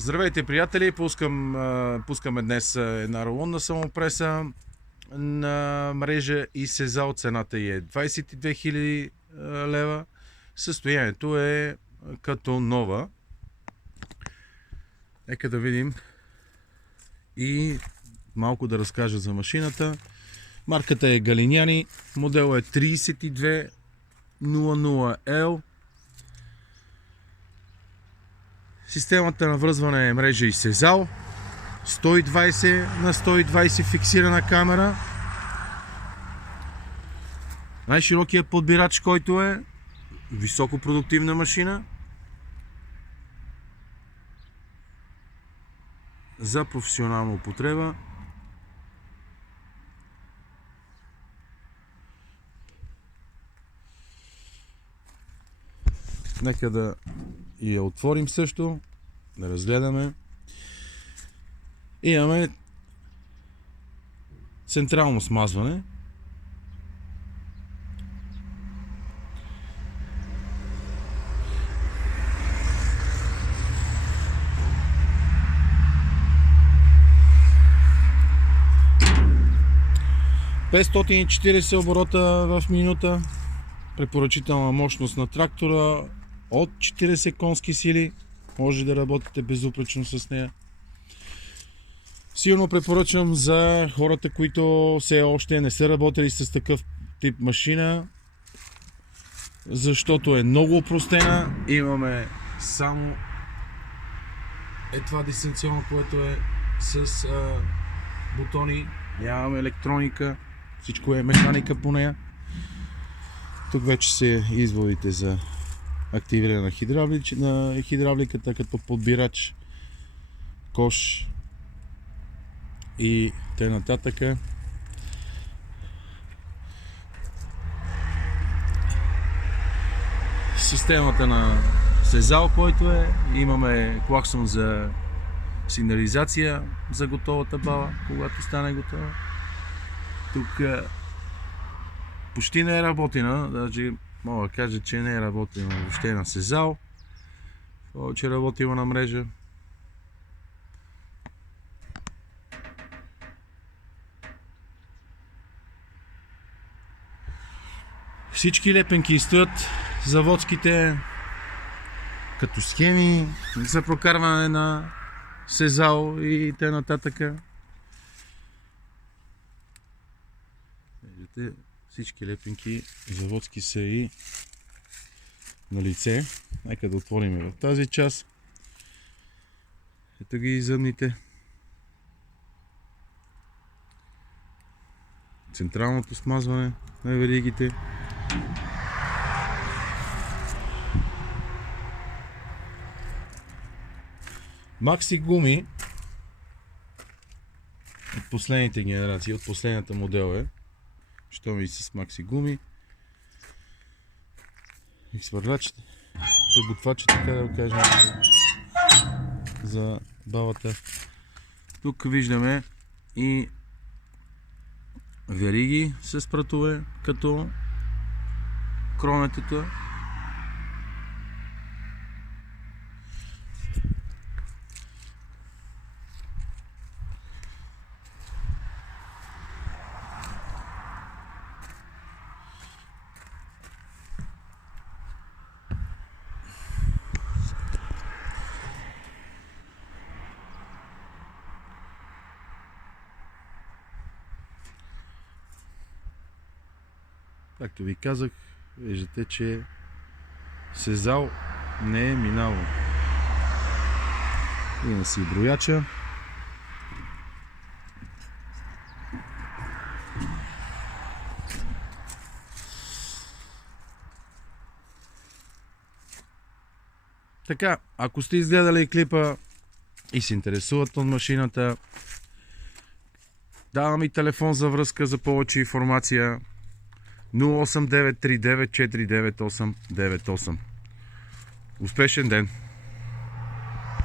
Здравейте, приятели! Пускаме днес една рулонна самопреса на мрежа и Сезал. Цената е 22 000 лева. Състоянието е като нова. Нека да видим и малко да разкажа за машината. Марката е Галиняни, модел е 3200L. Системата на връзване е мрежа и Сезал, 120/120 фиксирана камера. Най-широкият подбирач, който е високопродуктивна машина за професионална употреба. Нека да я отворим също, да разгледаме. Имаме централно смазване. ...540 оборота в минута. Препоръчителна мощност на трактора от 40 конски сили. Може да работите безупречно с нея. Силно препоръчвам за хората, които все още не са работили с такъв тип машина, защото е много опростена. Имаме само това дистанционно, което е с бутони. Нямаме електроника, всичко е механика по нея. Тук вече се изводите за активиране на хидравликата като подбирач, кош и т.н. Системата на Сезал, който е, имаме клаксон за сигнализация за готовата бала, когато стане готова. Тук почти не е работена, даже мога да кажа, че не е работила въобще на Сезал, повече работила на мрежа. Всички лепенки стоят, заводските, като схеми за прокарване на Сезал и т.н. Виждате, всички лепенки заводски са и на лице. Нека да отворим в тази част. Ето ги зъбните. Централното смазване на веригите. Макси гуми от последните генерации, от последната модел е. Що и с макси гуми. Изхвърлячите, приготвача, така да го кажем, за балата. Тук виждаме и вериги с пратове, като кронетата. Както ви казах, виждате, че Сезал не е минало. Има си брояча. Така, ако сте изгледали клипа и се интересуват от машината, давам и телефон за връзка за повече информация. 08939499898. Успешен ден!